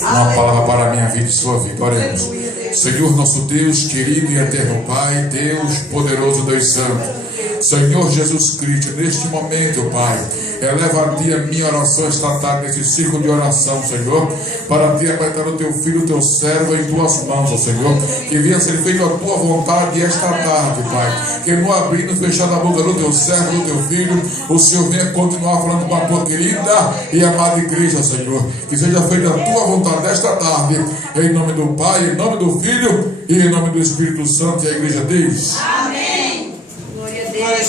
Uma palavra para a minha vida e sua vida. Oremos. Senhor nosso Deus, querido e eterno Pai, Deus poderoso, Deus santo, Senhor Jesus Cristo, neste momento, Pai, eleva a Ti a minha oração esta tarde, nesse círculo de oração, Senhor, para Ti apertar o Teu Filho, o Teu servo em Tuas mãos, ó Senhor, que venha ser feita a Tua vontade esta tarde, Pai, que no abrir e fechar a boca do Teu servo, do Teu Filho, o Senhor venha continuar falando com a Tua querida e amada igreja, Senhor, que seja feita a Tua vontade esta tarde, em nome do Pai, em nome do Filho e em nome do Espírito Santo, e a igreja diz: amém. Glória a Deus. Glória a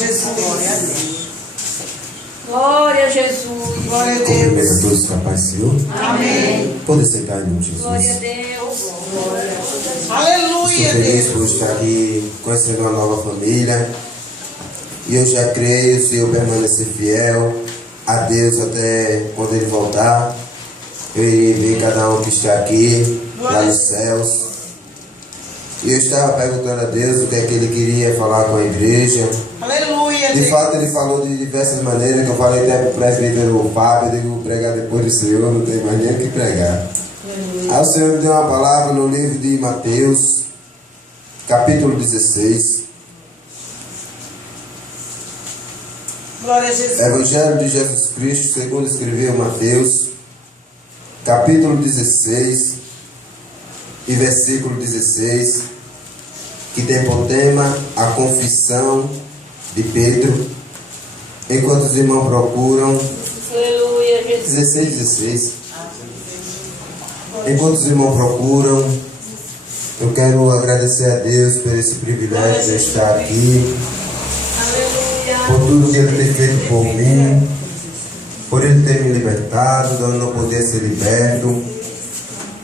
Jesus. Glória a Jesus. Glória a Deus. Cumprimento a todos com a paz do Senhor. Amém. Pode sentar em nome de Glória a Jesus. Deus. Aleluia, Estou feliz por Deus. estar aqui conhecendo uma nova família. E eu já creio, se eu permanecer fiel a Deus até quando Ele voltar, eu irei ver cada um que está aqui, lá nos céus. E eu estava perguntando a Deus o que é que Ele queria falar com a igreja. Aleluia, De Deus. fato, Ele falou de diversas maneiras, que eu falei até para o presbítero Fábio, eu digo, pregar depois do Senhor, não tem mais nem o que pregar. Aí o Senhor me deu uma palavra no livro de Mateus, capítulo 16. Glória a Jesus. Evangelho de Jesus Cristo, segundo escreveu Mateus, capítulo 16 e versículo 16, que tem por tema a confissão de Pedro, enquanto os irmãos procuram. Aleluia, Jesus. 16. Enquanto os irmãos procuram, eu quero agradecer a Deus por esse privilégio de estar aqui, por tudo que Ele tem feito por mim, por Ele ter me libertado de onde não podia ser liberto,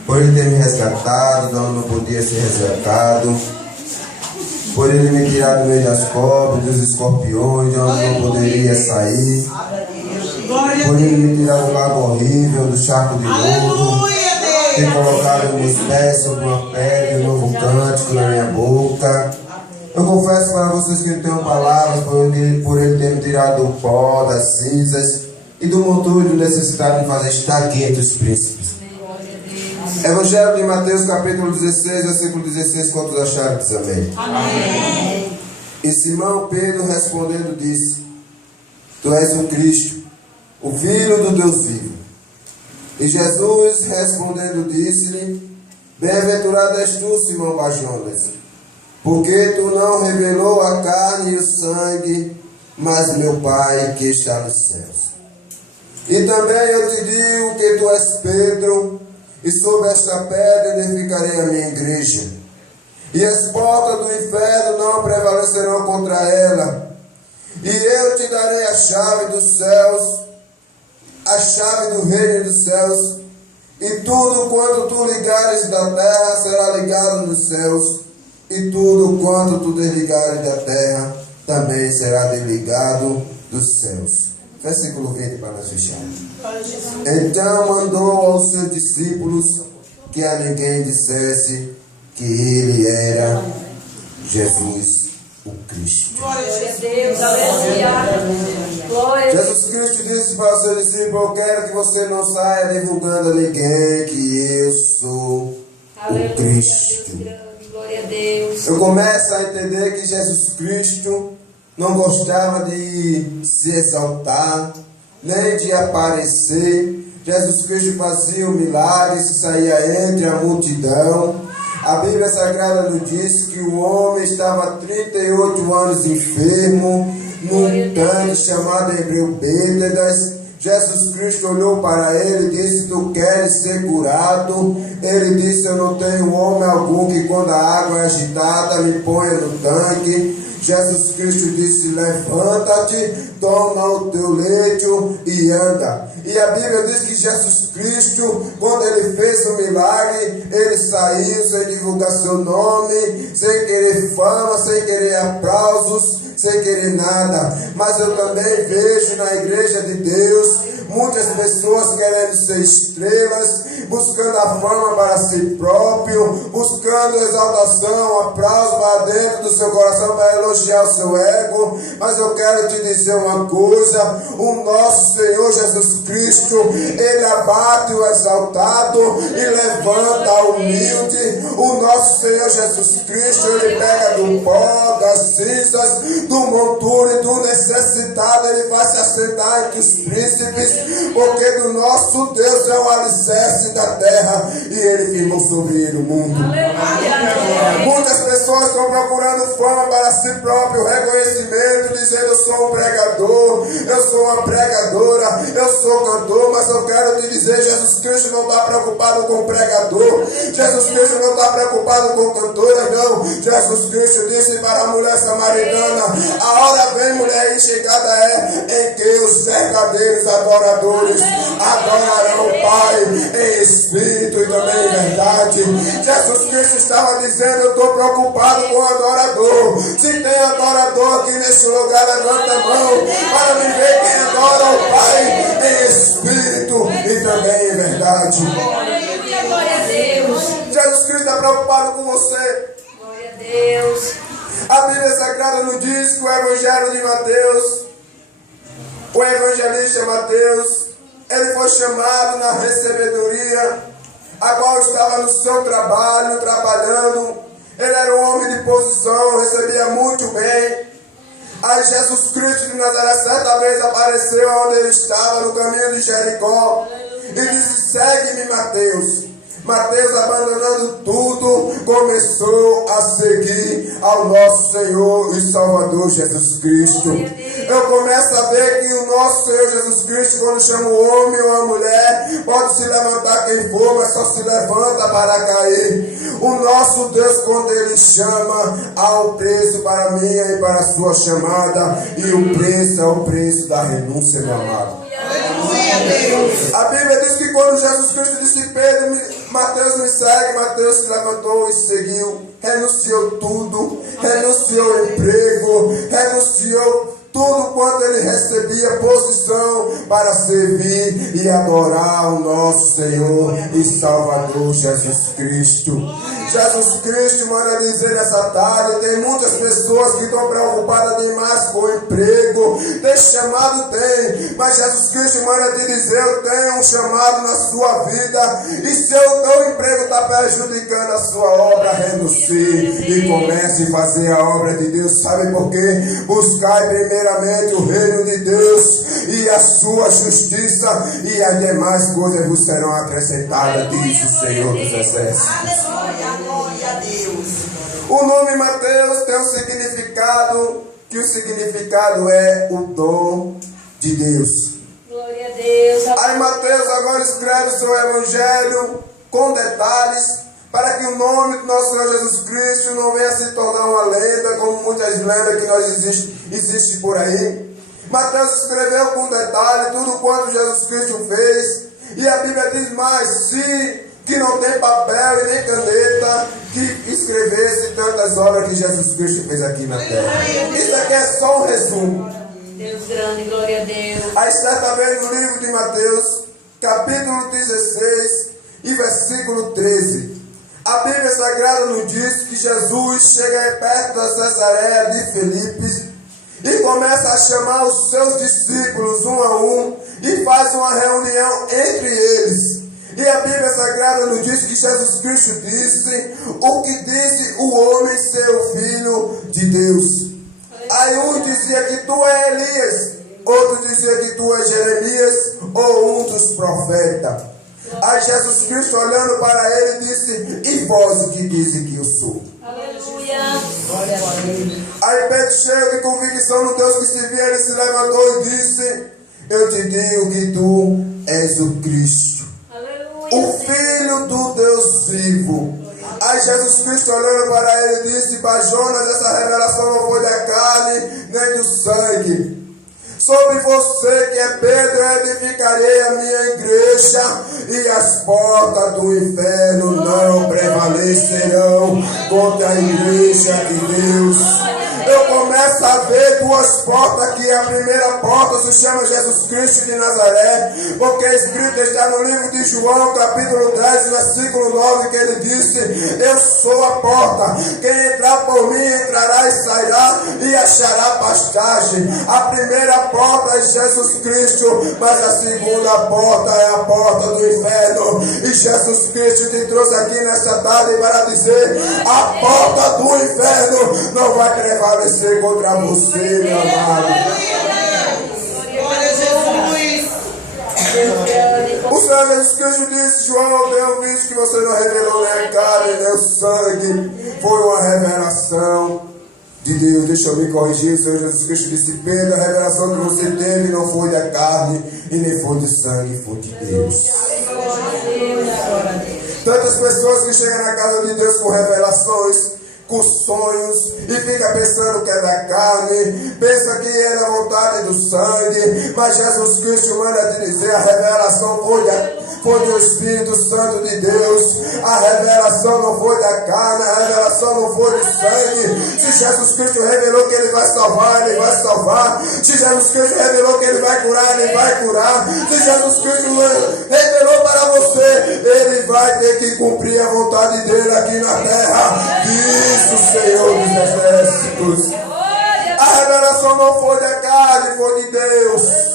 por Ele ter me resgatado de onde não podia ser resgatado, por Ele me tirar do meio das cobras, dos escorpiões, de onde não poderia sair, Glória a por Deus. Ele me tirar do lago horrível, do charco de lodo, Aleluia, ter Deus. colocado meus pés sobre uma pedra, um novo cântico na minha boca. Eu confesso para vocês que não tenho palavras por Ele ter me tirado do pó, das cinzas e do monturo de necessidade de fazer estar aqui entre os príncipes. Evangelho de Mateus, capítulo 16, versículo 16, quantos acharam que diz amém? Amém. E Simão Pedro respondendo disse: Tu és o Cristo, o Filho do Deus vivo. E Jesus respondendo disse-lhe: Bem-aventurado és tu, Simão Barjonas, porque tu não revelou a carne e o sangue, mas meu Pai que está nos céus. E também eu te digo que tu és Pedro, e sobre esta pedra edificarei a minha igreja, e as portas do inferno não prevalecerão contra ela. E eu te darei a chave dos céus, a chave do reino dos céus, e tudo quanto tu ligares da terra será ligado nos céus, e tudo quanto tu desligares da terra também será desligado dos céus. Versículo 20 para nós fechar. Então mandou aos seus discípulos que a ninguém dissesse que ele era Jesus o Cristo. Glória a Glória a Jesus. Deus. Aleluia. Glória a Deus. Jesus Cristo disse para os seus discípulos: eu quero que você não saia divulgando a ninguém que eu sou o Cristo. Glória a Deus. Eu começo a entender que Jesus Cristo não gostava de se exaltar, nem de aparecer. Jesus Cristo fazia o milagre, se saía entre a multidão. A Bíblia Sagrada nos diz que o homem estava 38 anos enfermo, num tanque chamado hebreu Bêtedas. Jesus Cristo olhou para ele e disse: tu queres ser curado? Ele disse: eu não tenho homem algum que quando a água é agitada me ponha no tanque. Jesus Cristo disse: levanta-te, toma o teu leito e anda. E a Bíblia diz que Jesus Cristo, quando ele fez o milagre, ele saiu sem divulgar seu nome, sem querer fama, sem querer aplausos, sem querer nada. Mas eu também vejo na igreja de Deus muitas pessoas querendo ser estrelas, buscando a fama para si próprio, buscando exaltação, aplauso para dentro do seu coração para elogiar o seu ego. Mas eu quero te dizer uma coisa: o nosso Senhor Jesus Cristo, Ele abate o exaltado e levanta o humilde. O nosso Senhor Jesus Cristo, Ele pega do pó, das cinzas, do monturo e do necessitado, Ele faz se assentar entre os príncipes, porque do nosso Deus é o alicerce da terra e Ele firmou sobre ele o mundo. Muitas pessoas estão procurando fama para si próprio, reconhecimento, dizendo: eu sou um pregador, eu sou uma pregadora, eu sou cantor. Mas eu quero te dizer, Jesus Cristo não está preocupado com pregador, Jesus Cristo não está preocupado com cantora, não. Jesus Cristo disse para a mulher samaritana: a hora vem, mulher, e chegada é em que os verdadeiros adoradores adorarão o Pai em espírito e também em verdade. Jesus Cristo estava dizendo: eu estou preocupado com o adorador. Se tem adorador aqui nesse lugar, levanta a mão para me ver quem adora o Pai em espírito e também em verdade. Glória a Deus. Jesus Cristo está preocupado com você. Glória a Deus. A Bíblia Sagrada nos diz que o Evangelho de Mateus, o evangelista Mateus, ele foi chamado na recebedoria, a qual estava no seu trabalho, trabalhando. Ele era um homem de posição, recebia muito bem. Aí Jesus Cristo de Nazaré certa vez apareceu onde ele estava, no caminho de Jericó, e disse: segue-me, Mateus. Mateus, abandonando tudo, começou a seguir ao nosso Senhor e Salvador Jesus Cristo. Eu começo a ver que o nosso Senhor Jesus Cristo, quando chama um homem ou uma mulher, pode se levantar quem for, mas só se levanta para cair. O nosso Deus, quando Ele chama, há um preço para a minha e para a sua chamada, e o preço é o preço da renúncia, meu amado. A Bíblia diz que quando Jesus Cristo disse: Pedro, Mateus me segue, Mateus se levantou e seguiu, renunciou tudo, renunciou o emprego, renunciou tudo quanto ele recebia, posição para servir e adorar o nosso Senhor e Salvador Jesus Cristo. Jesus Cristo manda dizer nessa tarde: tem muitas pessoas que estão preocupadas demais com o emprego. Tem chamado? Tem, mas Jesus Cristo manda te dizer: eu tenho um chamado na sua vida, e se o teu emprego está prejudicando a sua obra, renuncie e comece a fazer a obra de Deus. Sabe por quê? Buscai primeiramente o reino de Deus e a sua justiça, e as demais coisas vos serão acrescentadas, diz o Senhor dos Exércitos. O nome Mateus tem um significado, que o significado é o dom de Deus. Glória a Deus. Aí Mateus agora escreve o seu evangelho com detalhes, para que o nome do nosso Senhor Jesus Cristo não venha se tornar uma lenda, como muitas lendas que nós existe por aí. Mateus escreveu com detalhe tudo quanto Jesus Cristo fez, e a Bíblia diz mais: se que não tem papel e nem caneta que escrevesse tantas obras que Jesus Cristo fez aqui na terra. Isso aqui é só um resumo. Deus grande, glória a Deus. Aí certa vez no livro de Mateus, capítulo 16 e versículo 13, a Bíblia Sagrada nos diz que Jesus chega perto da Cesareia de Filipe e começa a chamar os seus discípulos um a um e faz uma reunião entre eles. E a Bíblia Sagrada nos diz que Jesus Cristo disse: o que disse o homem ser o Filho de Deus. Aí um dizia que tu é Elias, outro dizia que tu é Jeremias ou um dos profetas. Aí Jesus Cristo, olhando para ele, disse: e vós que dizem que eu sou? Aleluia. Aí Pedro, cheio de convicção no Deus que se via, ele se levantou e disse: eu te digo que tu és o Cristo, o Filho do Deus vivo. Aí Jesus Cristo, olhando para ele, disse: para Jonas essa revelação não foi da carne nem do sangue. Sobre você que é Pedro, eu edificarei a minha igreja, e as portas do inferno não prevalecerão contra a igreja de Deus. Eu começo a ver duas portas aqui. A primeira porta se chama Jesus Cristo de Nazaré, porque escrito está no livro de João, capítulo 10, versículo 9, que ele disse: eu sou a porta, quem entrar por mim entrará e sairá e achará pastagem. A primeira porta é Jesus Cristo, mas a segunda porta é a porta do inferno. E Jesus Cristo te trouxe aqui nesta tarde para dizer: a porta do inferno não vai prevalecer contra você, meu amado. Glória a Jesus. O Senhor Jesus Cristo disse: João, Deus disse que você não revelou nem a carne nem o sangue, foi uma revelação de Deus. Deixa eu me corrigir. O Senhor Jesus Cristo disse: Pedro, a revelação que você teve não foi da carne e nem foi de sangue, foi de Deus. Tantas pessoas que chegam na casa de Deus com revelações, com sonhos, e fica pensando que é da carne, pensa que é da vontade do sangue, mas Jesus Cristo manda te dizer: a revelação foi do Espírito Santo de Deus, a revelação não foi da carne, a revelação não foi do sangue. Se Jesus Cristo revelou que Ele vai salvar, Ele vai salvar. Se Jesus Cristo revelou que Ele vai curar, Ele vai curar. Se Jesus Cristo revelou para você, Ele vai ter que cumprir a vontade dEle aqui na terra. Diz o Senhor dos Exércitos. A revelação não foi da carne, foi de Deus.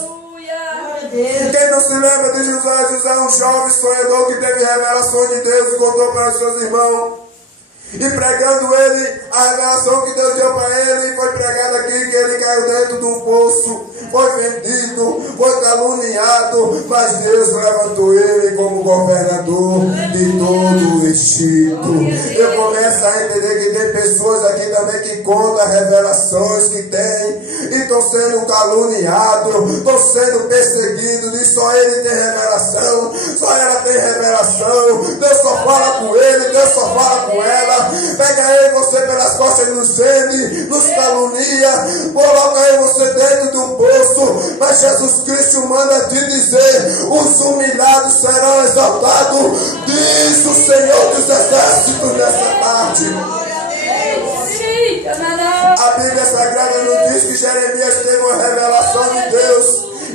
Quem não se lembra de José? José é um jovem sonhador que teve revelações de Deus e contou para os seus irmãos. E pregando ele, a revelação que Deus deu para ele, foi pregada aqui, que ele caiu dentro de um poço, foi vendido, foi caluniado, mas Deus levantou ele como governador de todo o Egito. Eu começo a entender que tem pessoas aqui também que contam revelações que têm e estão sendo caluniados, estão sendo perseguidos, diz: só ele tem revelação, só ela tem revelação, Deus só fala com ele, Deus só fala com ela. Pega ele, você pelas costas, nos vende, nos calunia, coloca ele você dentro de um poço. Mas Jesus Cristo manda te dizer: os humilhados serão exaltados, diz o Senhor dos Exércitos nessa tarde. A Bíblia Sagrada nos diz que Jeremias teve uma revelação de Deus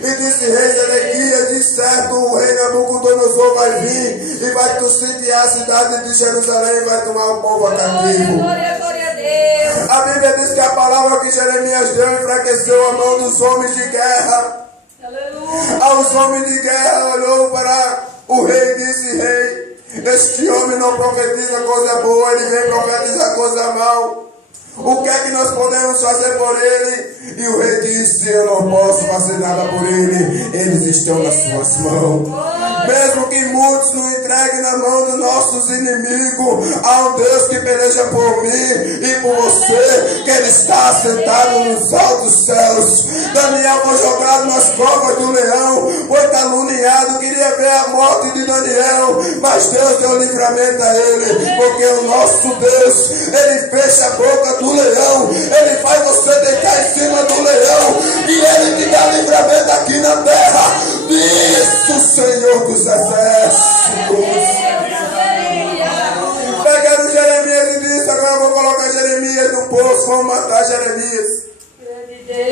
e disse: rei Zedequias, de certo o rei Nabucodonosor vai vir e vai sitiar a cidade de Jerusalém e vai tomar o povo cativo. Glória a Deus. A Bíblia diz que a palavra que Jeremias deu enfraqueceu a mão dos homens de guerra. Aleluia. Os homens de guerra olhou para o rei e disse: rei, este homem não profetiza coisa boa, ele vem profetizar coisa mal. O que é que nós podemos fazer por ele? E o rei disse: eu não posso fazer nada por ele, eles estão nas suas mãos. Mesmo que muitos nos entreguem na mão dos nossos inimigos, há um Deus que peleja por mim e por você, que Ele está assentado nos altos céus. Daniel foi jogado nas covas do leão, foi caluniado, queria ver a morte de Daniel, mas Deus deu livramento a ele, porque o nosso Deus, Ele fecha a boca do leão, Ele faz você deitar em cima do leão e Ele te dá livramento aqui na terra. Diz o Senhor dos Exércitos. Pegaram Jeremias e disse: agora vou colocar Jeremias no poço, vão matar Jeremias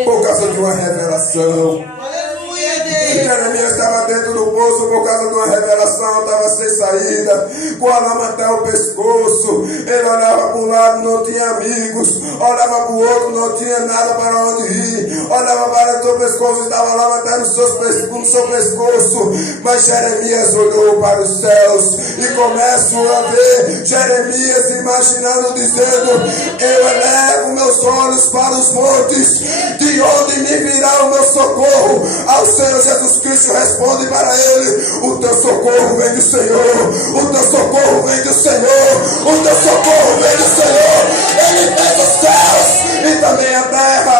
por causa de uma revelação. Aleluia, Deus. Jeremias estava dentro do poço por causa de uma revelação, estava sem saída, com a lama até o pescoço. Ele olhava para um lado, não tinha amigos, olhava para o outro, não tinha nada para onde ir, olhava para o seu pescoço, estava lama até no seu pescoço. Mas Jeremias olhou para os céus e começou a ver Jeremias imaginando, dizendo: eu elevo meus olhos para os montes, de onde me virá o meu socorro? Ao Senhor Jesus Cristo responde para ele: o teu socorro vem do Senhor, o teu socorro vem do Senhor, o teu socorro vem do Senhor. Ele fez os céus e também a terra.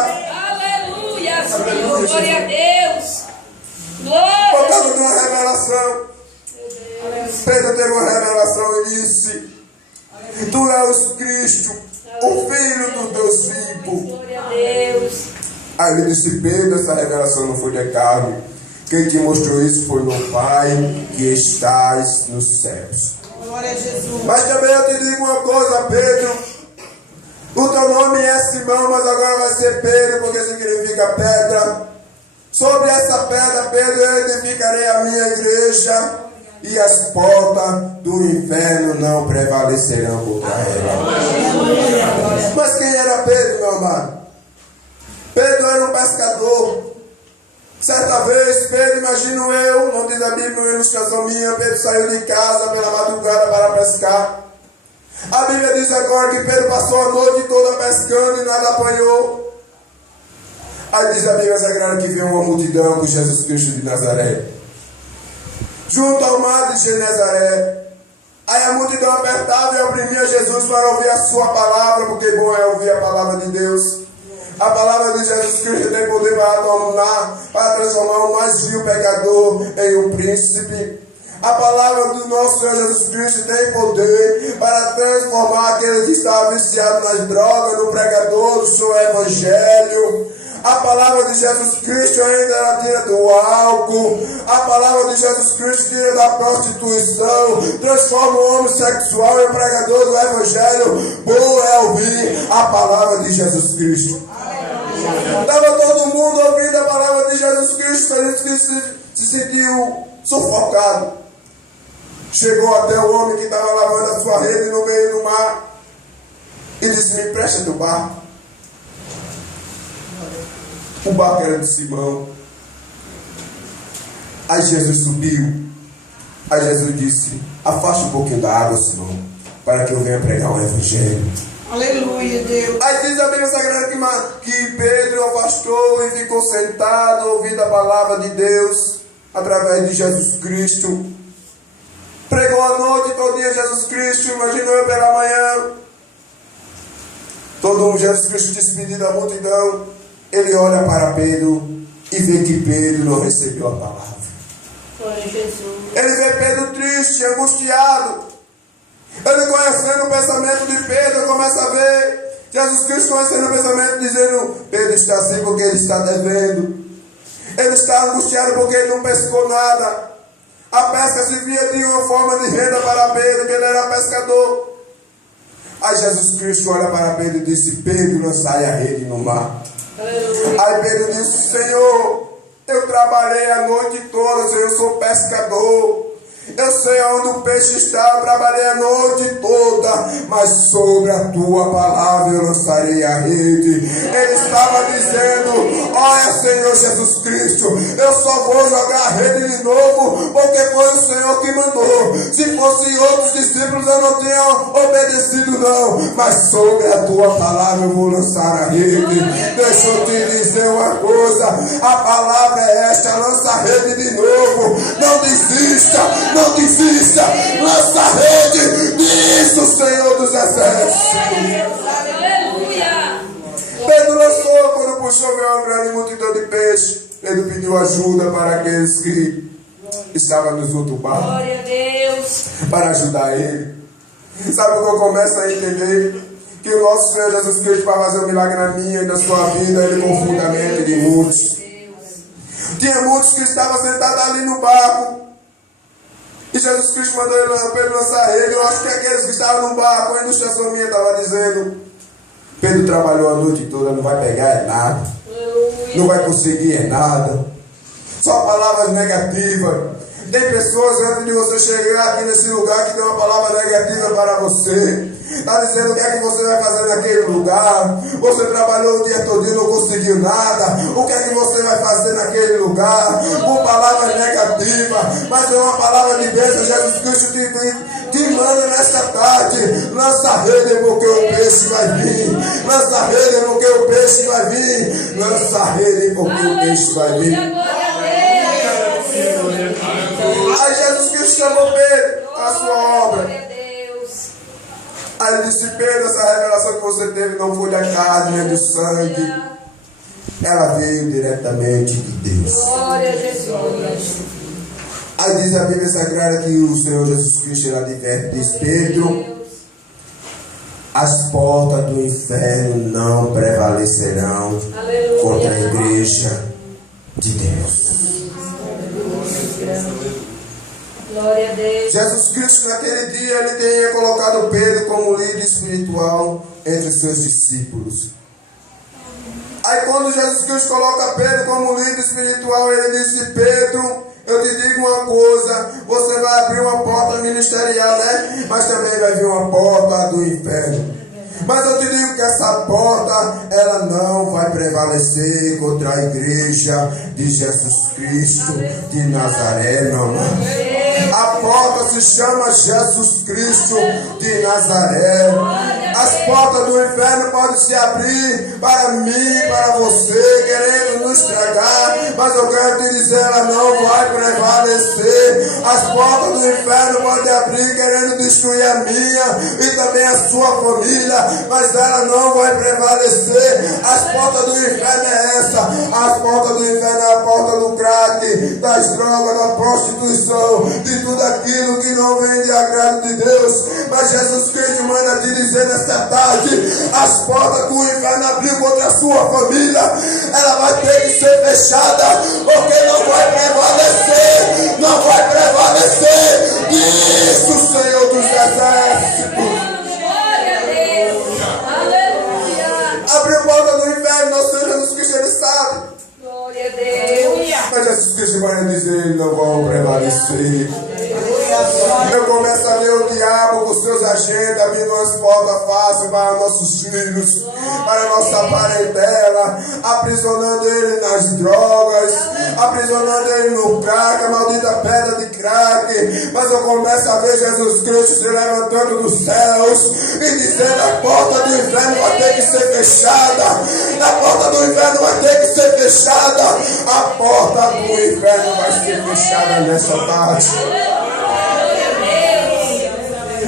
Aleluia, Senhor. Glória a Deus. Por causa Glória. de uma revelação, Pedro teve uma revelação e disse: tu és Cristo, o Filho do Deus vivo. Glória a Deus. Aí ele disse: Pedro, essa revelação não foi de carne, quem te mostrou isso foi meu Pai que estás nos céus. Glória a Jesus. Mas também eu te digo uma coisa, Pedro: o teu nome é Simão, mas agora vai ser Pedro, porque significa pedra. Sobre essa pedra, Pedro, eu edificarei a minha igreja, e as portas do inferno não prevalecerão contra ela. Mas quem era Pedro, meu amado? Pedro era um pescador. Certa vez, Pedro, imagino eu, não diz a Bíblia, uma ilustração minha, Pedro saiu de casa pela madrugada para pescar. A Bíblia diz agora que Pedro passou a noite toda pescando e nada apanhou. Aí diz a Bíblia Sagrada que veio uma multidão com Jesus Cristo de Nazaré, junto ao mar de Genezaré. Aí a multidão apertava e oprimia Jesus para ouvir a sua palavra, porque bom é ouvir a palavra de Deus. A palavra de Jesus Cristo tem poder para transformar o mais vil pecador em um príncipe. A palavra do nosso Senhor Jesus Cristo tem poder para transformar aquele que estava viciado nas drogas, no pregador do seu evangelho. A palavra de Jesus Cristo ainda ela tira do álcool. A palavra de Jesus Cristo tira da prostituição, transforma o homossexual em pregador do evangelho. Bom é ouvir a palavra de Jesus Cristo. Estava todo mundo ouvindo a palavra de Jesus Cristo, a gente se sentiu sufocado. Chegou até o homem que estava lavando a sua rede no meio do mar e disse: me empresta do barco. O barco era de Simão. Aí Jesus subiu. Aí Jesus disse: afaste um pouquinho da água, Simão, para que eu venha pregar o evangelho. Aleluia, Deus. Aí diz a Bíblia Sagrada que Pedro afastou e ficou sentado ouvindo a palavra de Deus através de Jesus Cristo. Pregou a noite todinha Jesus Cristo, imaginou eu pela manhã. Todo Jesus Cristo despedido da multidão. Ele olha para Pedro e vê que Pedro não recebeu a palavra. Ele vê Pedro triste, angustiado. Ele conhecendo o pensamento de Pedro, começa a ver Jesus Cristo conhecendo o pensamento, dizendo: Pedro está assim porque ele está devendo. Ele está angustiado porque ele não pescou nada. A pesca se via de uma forma de renda para Pedro, que ele era pescador. Aí Jesus Cristo olha para Pedro e disse: Pedro, lançai a rede no mar. Aí Pedro disse: Senhor, eu trabalhei a noite toda, Senhor, eu sou pescador. Eu sei onde o peixe está, eu trabalhei a noite toda, mas sobre a tua palavra eu lançarei a rede. Ele estava dizendo: olha, Senhor Jesus Cristo, eu só vou jogar a rede de novo, porque foi o Senhor que mandou. Se fossem outros discípulos eu não tinha obedecido não, mas sobre a tua palavra eu vou lançar a rede. Deixa eu te dizer uma coisa, a palavra é esta: lança a rede de novo, não desista, não desista, lança a rede, diz o Senhor dos Exércitos. Aleluia. Pedro lançou, quando puxou, veio uma grande multidão de peixe. Pedro pediu ajuda para aqueles que estavam nos outros barcos, Glória a Deus. para ajudar ele. Sabe o que eu começo a entender? Que o nosso Senhor Jesus Cristo, para fazer um milagre na minha e na sua vida, ele confunde a mente de muitos. Tinha muitos que estavam sentados ali no barco, e Jesus Cristo mandou Pedro lançar a rede. Eu acho que aqueles que estavam no barco, a ilustração minha estava dizendo: Pedro trabalhou a noite toda, não vai pegar nada, não vai conseguir nada, só palavras negativas. Tem pessoas antes de você chegar aqui nesse lugar que tem uma palavra negativa para você. Está dizendo o que é que você vai fazer naquele lugar. Você trabalhou o dia todo e não conseguiu nada. O que é que você vai fazer naquele lugar? Com palavras negativas. Mas é uma palavra de bênção. Jesus Cristo te manda nesta tarde: lança a rede porque o peixe vai vir. Lança a rede porque o peixe vai vir. Lança a rede porque o peixe vai vir. Aí Jesus Cristo chamou Pedro à sua obra. Aí ele disse: Pedro, essa revelação que você teve não foi da carne nem do sangue, ela veio diretamente de Deus. Glória a Jesus. Aí diz a Bíblia Sagrada que o Senhor Jesus Cristo ele adverte, diz: Pedro, as portas do inferno não prevalecerão contra a igreja de Deus. Glória a Deus. Jesus Cristo naquele dia ele tinha colocado Pedro como líder espiritual entre os seus discípulos. Aí quando Jesus Cristo coloca Pedro como líder espiritual, ele disse: Pedro, Eu te digo uma coisa, você vai abrir uma porta ministerial, né? Mas também vai vir uma porta do inferno. Mas eu te digo que essa porta, ela não vai prevalecer contra a igreja de Jesus Cristo de Nazaré, meu amado. A porta se chama Jesus Cristo de Nazaré. As portas do inferno podem se abrir para mim, para você, querendo nos estragar, mas eu quero te dizer, ela não vai prevalecer. As portas do inferno podem abrir querendo destruir a minha e também a sua família, mas ela não vai prevalecer. As portas do inferno é essa. As portas do inferno é a porta do crack, das drogas, da prostituição, de tudo aquilo que não vem de agrado de Deus. Mas Jesus Cristo manda te dizer nesta tarde, as portas que o inferno abriu contra a sua família, ela vai ter que ser fechada, porque não vai prevalecer. Não vai prevalecer. Isso, Senhor dos Exércitos. Abriu a porta do inferno, nosso Senhor Jesus Cristo, ele sabe. Glória a Deus. Mas Jesus Cristo vai dizer, eles não vão prevalecer. Eu começo a ver o diabo com seus agentes abrindo umas portas fáceis para nossos filhos, para nossa parentela, aprisionando ele nas drogas, aprisionando ele no crack, a maldita pedra de crack. Mas eu começo a ver Jesus Cristo se levantando dos céus e dizendo, a porta do inferno vai ter que ser fechada. A porta do inferno vai ter que ser fechada. A porta do inferno vai ser fechada nessa tarde.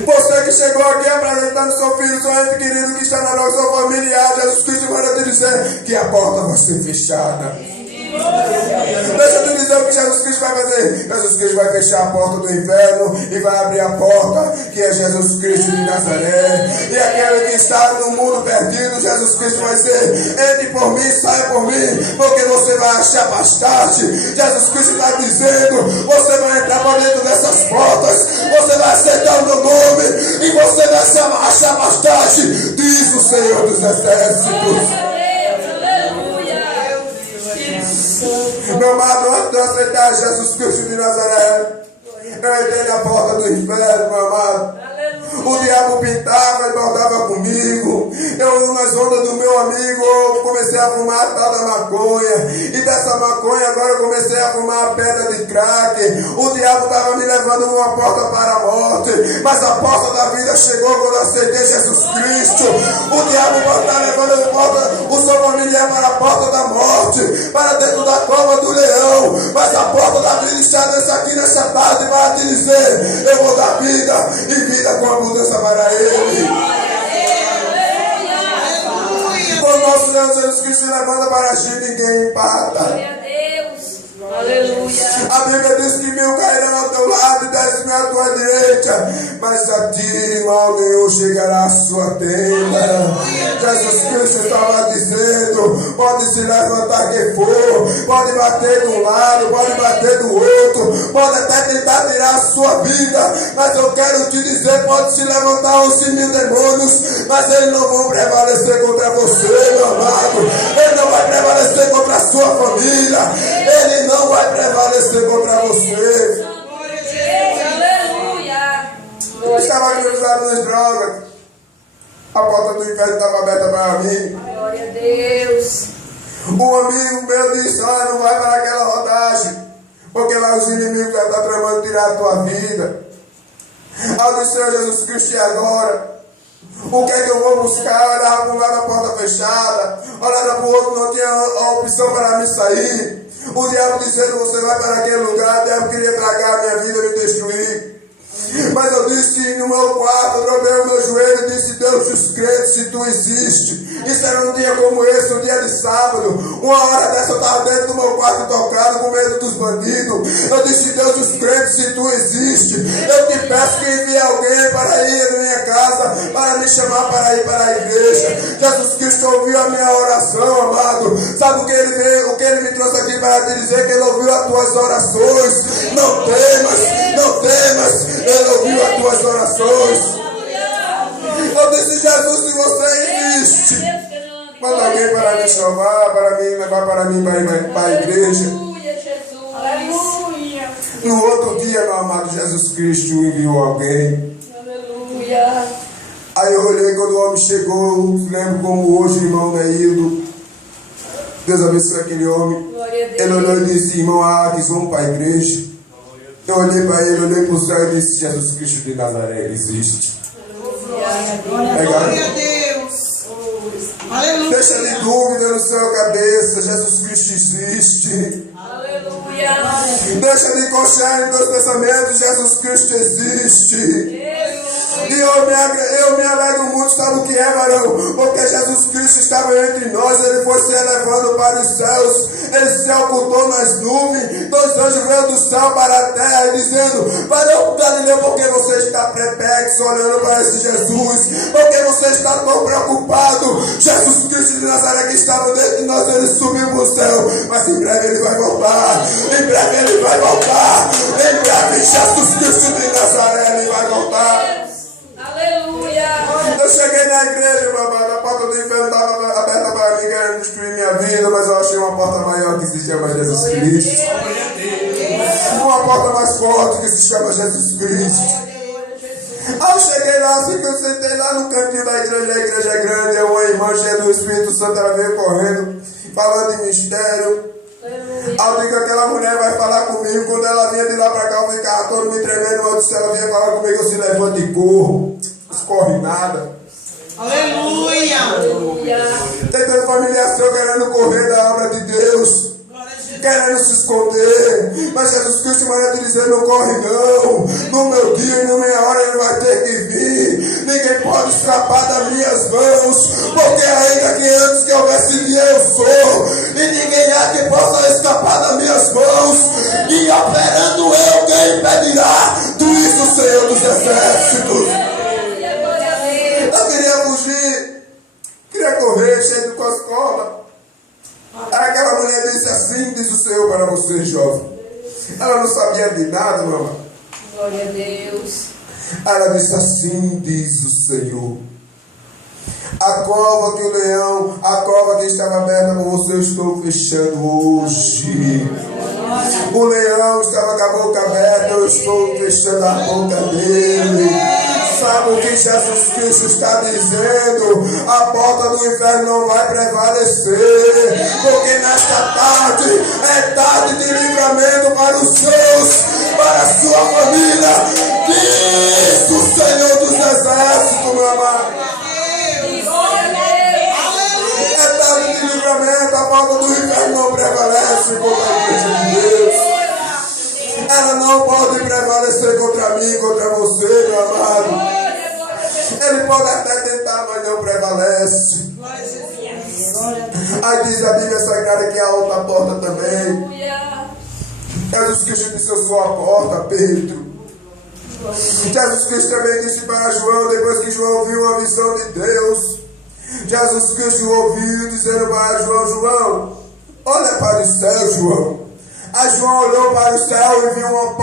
Você que chegou aqui apresentando seu filho, seu ente querido que está na nossa familiar, Jesus Cristo manda te dizer que a porta vai ser fechada. Deixa eu te dizer o que Jesus Cristo vai fazer. Jesus Cristo vai fechar a porta do inferno e vai abrir a porta que é Jesus Cristo de Nazaré. E aquele que está no mundo perdido, Jesus Cristo vai dizer, entre por mim, saia por mim, porque você vai achar bastante. Jesus Cristo está dizendo, você vai entrar por dentro dessas portas, você vai aceitar o meu nome e você vai achar bastante. Diz o Senhor dos Exércitos. Meu amado, antes de eu aceitar Jesus Cristo de Nazaré, eu entrei na porta do inferno, meu amado. O diabo pintava e bordava comigo. Eu, nas ondas do meu amigo, eu comecei a fumar a tal da maconha. E dessa maconha agora eu comecei a fumar a pedra de crack. O diabo estava me levando numa porta para a morte. Mas a porta da vida chegou quando eu aceitei Jesus Cristo. O diabo está levando o seu familiar para a porta da morte, para dentro da cova do leão. Mas a porta da vida está aqui nessa tarde para te dizer, eu vou dar vida e vida com abundância para ele. O nosso Deus Jesus Cristo se levanta para agir, ninguém empata. Glória a Deus. Aleluia. A Bíblia diz que 1000 cairão ao teu lado e 10.000 à tua direita, mas a ti mal nenhum chegará à sua tenda. Jesus Cristo estava dizendo, pode se levantar quem for, pode bater de um lado, pode bater do outro, pode até tentar tirar a sua vida, mas eu quero te dizer, pode se levantar 11.000 demônios, mas eles não vão prevalecer contra você, meu amado. Ele não vai prevalecer contra a sua família, ele não vai prevalecer contra você. Aleluia. Estava cruzado nas drogas, a porta do inferno estava aberta para mim. Glória a Deus. Um amigo meu disse, olha, não vai para aquela rodagem, porque lá os inimigos já estão tramando tirar a tua vida. Aí eu disse, Senhor Jesus Cristo, e agora? O que é que eu vou buscar? Eu olhava para um lado, a porta fechada, olhava para o outro, não tinha a opção para me sair. O diabo dizendo, você vai para aquele lugar, o diabo queria tragar a minha vida e me destruir. Mas eu disse no meu quarto, eu dobrei o meu joelho e disse, Deus dos crentes, se tu existe. Isso era um dia como esse, um dia de sábado. Uma hora dessa eu estava dentro do meu quarto tocado com medo dos bandidos. Eu disse, Deus dos crentes, se tu existe, eu te peço que envie alguém para ir na minha casa, para me chamar para ir para a igreja. Jesus Cristo ouviu a minha oração, amado. Sabe o que ele veio, o que ele me trouxe aqui para te dizer? Que ele ouviu as tuas orações. Não temas, não temas. Ele ouviu as tuas orações. Eu disse, Jesus, se você existe, manda alguém para me chamar, para me levar para mim para a igreja. Aleluia, Jesus. Aleluia. No outro dia, meu amado, Jesus Cristo enviou alguém. Aleluia. Aí eu olhei quando o homem chegou, lembro como hoje o irmão Neildo, Deus abençoe aquele homem. Glória a Deus. Ele olhou e disse: irmão Arques, vamos para a igreja. Eu olhei para ele, olhei para o céu e disse: Jesus Cristo de Nazaré, ele existe. Glória a Deus. Aleluia. Deixa de dúvida no seu cabeça, Jesus Cristo existe. Aleluia. Deixa de conchar em teus pensamentos, Jesus Cristo existe. E eu me alegro muito, sabe o que é, varão? Porque Jesus Cristo estava entre nós, ele foi se elevando para os céus, ele se ocultou nas nuvens, dois anjos veio do céu para a terra, dizendo: varão Galileu, por que você está perplexo olhando para esse Jesus? Por que você está tão preocupado? Jesus Cristo de Nazaré, que estava dentro de nós, ele subiu para o céu, mas em breve ele vai voltar, em breve ele vai voltar, em breve Jesus Cristo de Nazaré, ele vai voltar. Aleluia. Eu cheguei na igreja, meu amado, a porta do inferno estava aberta para mim, querendo destruir minha vida, mas eu achei uma porta maior que se chama Jesus Cristo. Uma porta mais forte que se chama Jesus Cristo. Aí eu cheguei lá, assim que eu sentei lá no cantinho da igreja, a igreja é grande, uma irmã cheia do Espírito Santo, ela veio correndo, falando de mistério. Aí eu digo: aquela mulher vai falar comigo. Quando ela vinha de lá para cá, eu ficava todo me tremendo. Eu disse: ela vinha falar comigo, eu se levanto e corro. Não corre nada. Aleluia. Tem tanto familiar seu querendo correr da obra de Deus, querendo se esconder, mas Jesus Cristo manda te dizer: não corre não, no meu dia e na minha hora ele vai ter que vir, ninguém pode escapar das minhas mãos, porque ainda que antes que houvesse dia eu sou, e ninguém há que possa escapar das minhas mãos, e operando eu, quem impedirá? Tu isso, Senhor dos Exércitos. Eu queria fugir, queria correr, cheio com as cordas. Aí aquela mulher disse: assim diz o Senhor para você, jovem. Ela não sabia de nada, mamãe. Glória a Deus. Ela disse: assim diz o Senhor. A cova que o leão, a cova que estava aberta por você, eu estou fechando hoje. O leão estava com a boca aberta, eu estou fechando a boca dele. Sabe o que Jesus Cristo está dizendo? A porta do inferno não vai prevalecer, porque nesta tarde é tarde de livramento para os seus, para a sua família. Diz o Senhor dos Exércitos, meu amado. É tarde de livramento, a porta do inferno não prevalece contra a igreja de Deus. Ela não pode prevalecer contra mim, contra você, meu amado. Ele pode até tentar, mas não prevalece. Aí diz a Bíblia Sagrada que há outra porta também. Jesus Cristo disse: eu sou a porta, Pedro. Jesus Cristo também disse para João, depois que João viu uma visão de Deus, Jesus Cristo ouviu dizendo para João: João, olha para o céu, João. Aí João olhou para o céu e viu uma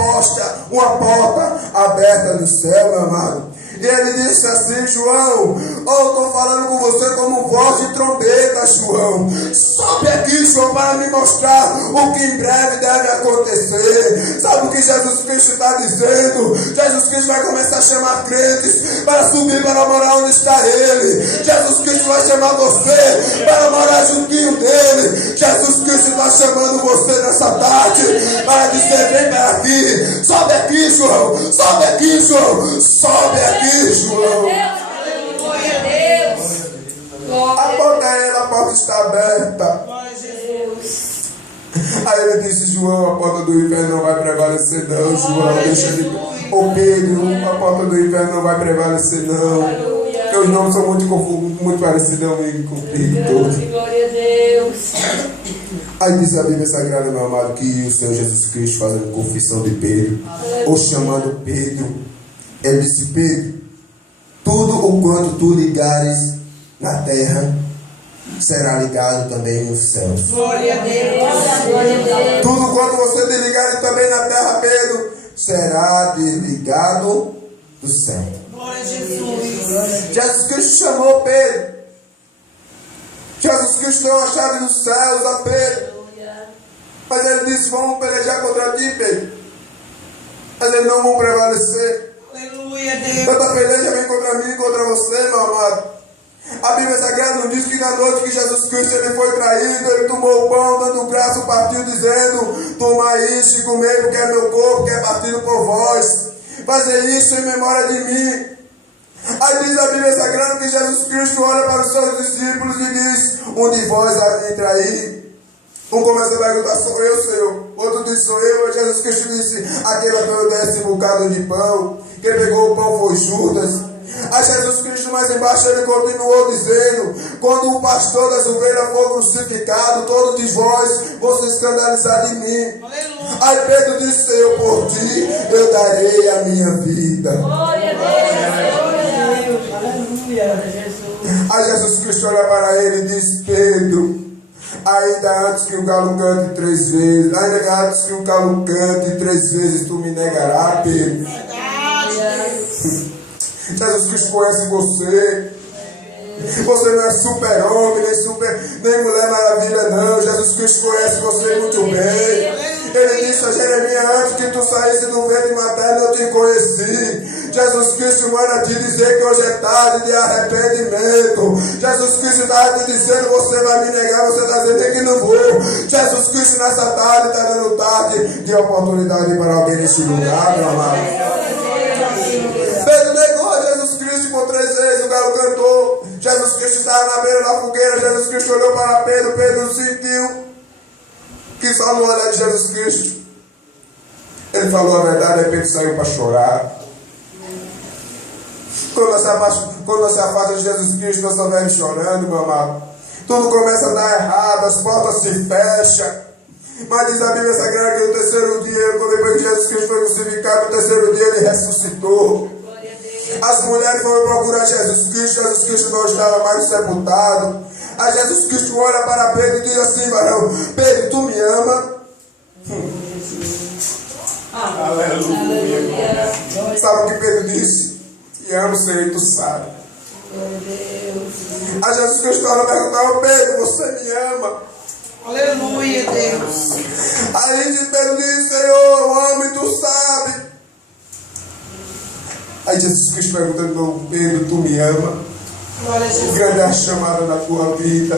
porta aberta no céu, meu amado. E ele disse assim: João, eu estou falando com você como voz de trombeta, João. Sobe aqui, João, para me mostrar o que em breve deve acontecer. Sabe o que Jesus Cristo está dizendo? Jesus Cristo vai começar a chamar crentes para subir para morar onde está Ele. Jesus Cristo vai chamar você para morar juntinho dele. Jesus Cristo está chamando você nessa tarde para dizer: vem para aqui. Sobe aqui, João. Sobe aqui, João. Sobe aqui, João. Glória a Deus. A porta é ela, a porta está aberta. Aí ele disse: João, a porta do inferno não vai prevalecer não, João. Deixa de... Ô Pedro, a porta do inferno não vai prevalecer não. Meus nomes são muito parecidos com Pedro. Glória a Deus. Aí diz a Bíblia Sagrada, meu amado, que o Senhor Jesus Cristo, fazendo confissão de Pedro, ou chamando Pedro, ele disse: Pedro, tudo o quanto tu ligares na terra será ligado também nos céus. Glória a Deus. Glória a Deus. Tudo quanto você desligar também na terra, Pedro, será desligado do céu. Glória a Jesus. Jesus Cristo chamou Pedro. Jesus Cristo deu a chave dos céus a Pedro. Mas ele disse: vamos pelejar contra ti, Pedro. Mas eles não vão prevalecer. Aleluia, Deus. Tanta peleja vem contra mim e contra você, meu amado. A Bíblia Sagrada nos diz que na noite que Jesus Cristo ele foi traído, ele tomou o pão, dando o braço, partiu, dizendo: tomai isso e comei, porque é meu corpo que é partido por vós. Fazer isso em memória de mim. Aí diz a Bíblia Sagrada que Jesus Cristo olha para os seus discípulos e diz: um de vós há de me trair. Um começa a perguntar: sou eu, Senhor? Outro diz: sou eu. E Jesus Cristo disse: aquele que eu desse um bocado de pão. Quem pegou o pão foi Judas. Aí Jesus Cristo mais embaixo ele continuou dizendo: quando o pastor das ovelhas for crucificado, todos de vós vão se escandalizar de mim. Aleluia. Aí Pedro disse: Senhor, por ti eu darei a minha vida. Glória a Deus. Aleluia, Jesus. Aí Jesus Cristo olha para ele e diz: Pedro, ainda antes que o galo cante 3 vezes, ainda antes que o galo cante 3 vezes, tu me negarás, Pedro. Jesus Cristo conhece você. Você não é super-homem, nem mulher maravilha, não. Jesus Cristo conhece você muito bem. Ele disse a Jeremias: antes que tu saísse do ventre materno, eu te conheci. Jesus Cristo manda te dizer que hoje é tarde de arrependimento. Jesus Cristo está te dizendo: você vai me negar, você está dizendo que não vou. Jesus Cristo nessa tarde está dando tarde de oportunidade para alguém nesse lugar, meu amado. Pedro negou Jesus Cristo por 3 vezes, o galo cantou. Jesus Cristo estava na beira da fogueira. Jesus Cristo olhou para Pedro. Pedro sentiu que só no olhar de Jesus Cristo ele falou a verdade. Aí Pedro saiu para chorar. Quando nós se afasta de Jesus Cristo, nós só vemos chorando, meu amado. Tudo começa a dar errado, as portas se fecham. Mas diz a Bíblia Sagrada que no terceiro dia, depois que Jesus Cristo foi crucificado, no terceiro dia ele ressuscitou. As mulheres foram procurar Jesus Cristo não estava mais sepultado. Aí Jesus Cristo olha para Pedro e diz assim: varão, Pedro, tu me ama? Aleluia. Sabe o que Pedro disse? Te amo, Senhor, e tu sabe. Aí Jesus Cristo olha e pergunta: Pedro, você me ama? Aleluia, Deus. Aí Pedro diz: Senhor, eu amo e tu sabe. Aí Jesus Cristo perguntando: Pedro, tu me ama? Glória a Jesus. Grande é a chamada na tua vida.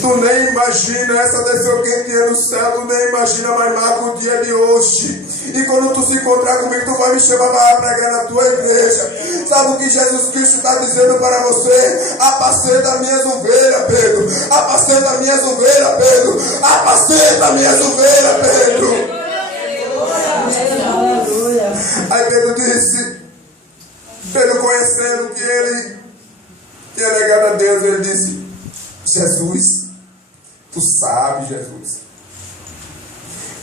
Tu nem imagina essa desceu quentinha no céu. Tu nem imagina mais marca o dia de hoje. E quando tu se encontrar comigo, tu vai me chamar para pregar na tua igreja. Sabe o que Jesus Cristo está dizendo para você? Apacenta minhas ovelhas, Pedro. Apacenta minhas ovelhas, Pedro. Apacenta minhas ovelhas, Pedro. Aí Pedro disse, Pedro conhecendo que ele tinha negado a Deus, ele disse: Jesus, tu sabes, Jesus.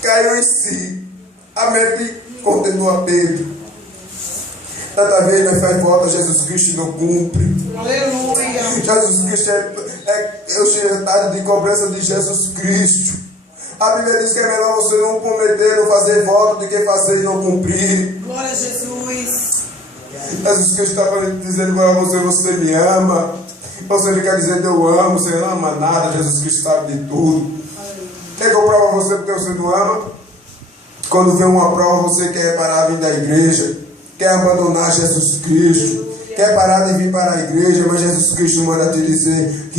Caiu em si, a mente condenou a Pedro. Tanta vez nós faz volta, Jesus Cristo não cumpre. Aleluia. Jesus Cristo é o secretário de cobrança de Jesus Cristo. A Bíblia diz que é melhor você não prometer, não fazer voto, do que fazer e não cumprir. Glória a Jesus. Jesus Cristo está dizendo para você: você me ama. Você não quer dizer eu amo, você não ama nada. Jesus Cristo sabe de tudo. Quer que eu prove você porque você não ama? Quando vem uma prova, você quer parar de vir da igreja, quer abandonar Jesus Cristo, quer parar de vir para a igreja, mas Jesus Cristo manda te dizer que